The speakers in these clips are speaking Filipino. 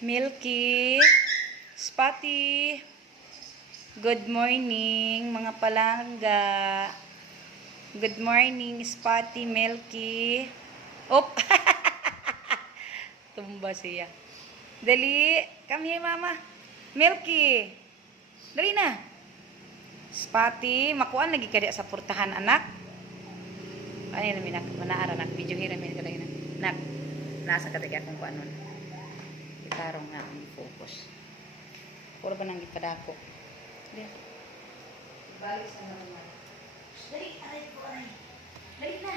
Milky, Spotty, good morning mga palangga. Good morning Spotty, Milky. Op! Tumba siya. Dali, come here mama. Milky. Dali na. Spotty, makuan lagi ka sa portahan anak. Ano yun namin, manaara nak. Video hira namin ka na. Nak, nasa ka taga kung paano. Itarong na ang focus. Puro ba nang ipadako? Dali. Balik sa naman. Dali, aray ko, aray. Dali na.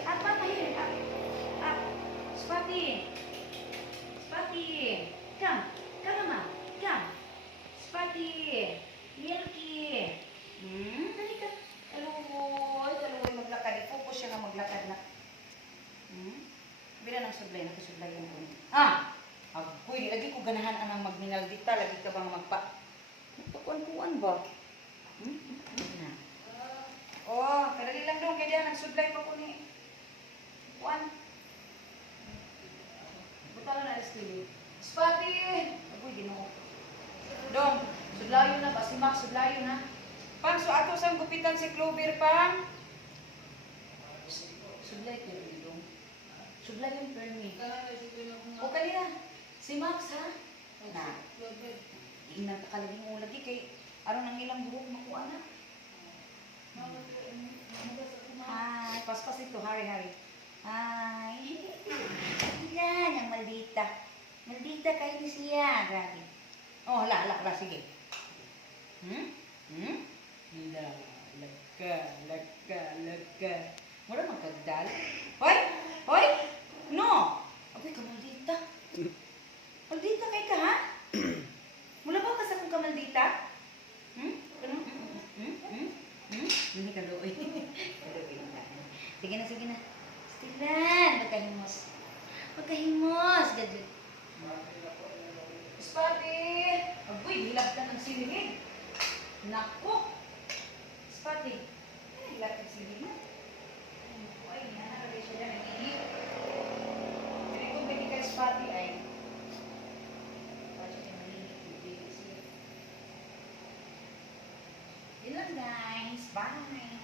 Apa mahirap? Spotty. Spotty. Come. Come, mama. Come. Spotty. Milky. Dali ka. Taluoy. Maglakad. Focus siya nga maglakad na. Bila nang sublay. Nakasublay yung kunin. Agoy, lagi ko ganahan anang magminaldita. Lagi ka bang magpakuan-kuan ba? Na. Oh, kadali lang dong. Kaya diyan, nagsublay pa ko ni kuan. Butala na estili. Spotty! Agoy, ginoo. Dong, sudlayo na ba? Si Max, sudlayo na. Pang, so ato sang gupitan si Clover, pang. Sudlay ko rin dong. Sudlay yung permi. O kanina, si Max ha? Na. Ingnan ka kalaging mo lagi kay aron nang ilang buhok makuha na. Hi, paspas ito, hari. Hi. Yan, yung maldita. Maldita kayo ni siya. Grabe. Oh, hala, sige. Lagka. Mura magkagdal. Hoy! No! Abay ka, maldita. Maldita kay ka, ha? Mula ba ka sa kong kamaldita? Hindi ka looy. Sige na. Stilan, magkahimos. Gadget. Spotty! Agoy, hilap ka ng siligid. Naku! Spotty, hilap ng siligid na. Ay, nanarabay siya na nag-iip. Hindi kong pwede ka Spotty ay. Yun lang guys. Bye!